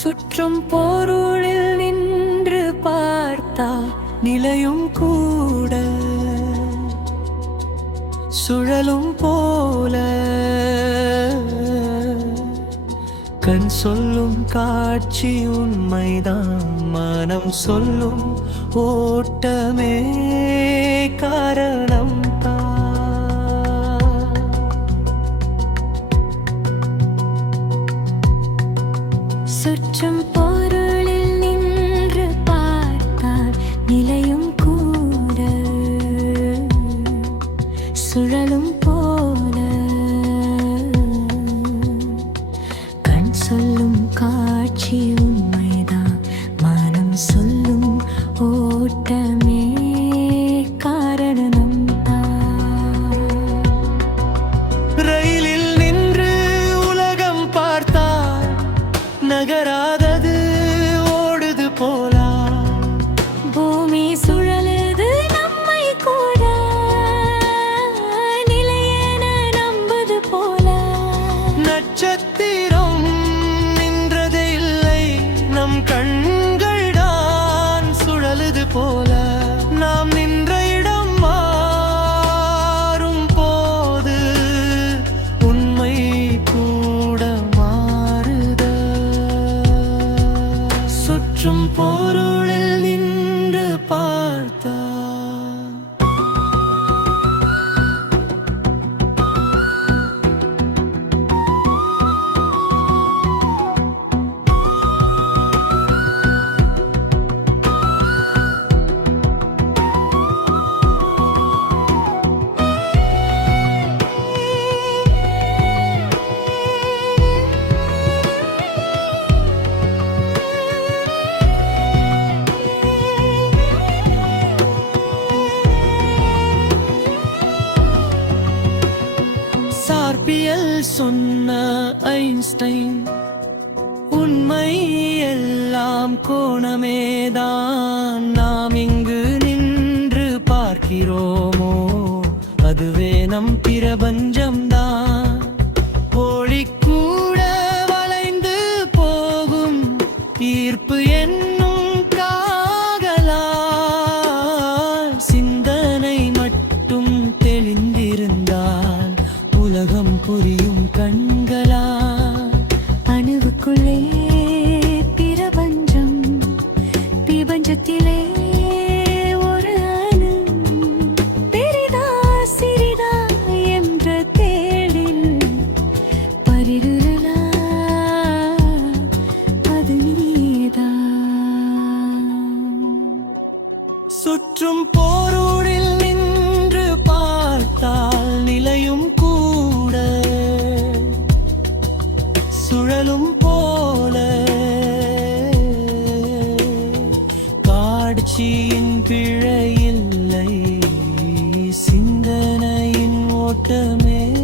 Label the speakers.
Speaker 1: சுற்றும் போருளில் நின்று பார்த்தா நிலையும் கூட. சுழலும் போல. கண் சொல்லும் காட்சி உண்மைதான் மனம் சொல்லும் ஓட்டமே காரணம்.
Speaker 2: ஓட்டமே மாற்றும் பொருளில் சொன்ன ஐன்ஸ்டைன் உண்மை எல்லாம் கோணமேதான். நாம் இங்கு நின்று பார்க்கிறோமோ அதுவே நம் பிரபஞ்சம்தான். ஒளி கூட வளைந்து போகும் ஈர்ப்பு சுற்றும் போரூரில் நின்று பார்த்தால் நிலையும் கூட. சுழலும் போல. காட்சியின் பிழையில்லை சிந்தனையின் ஓட்டமே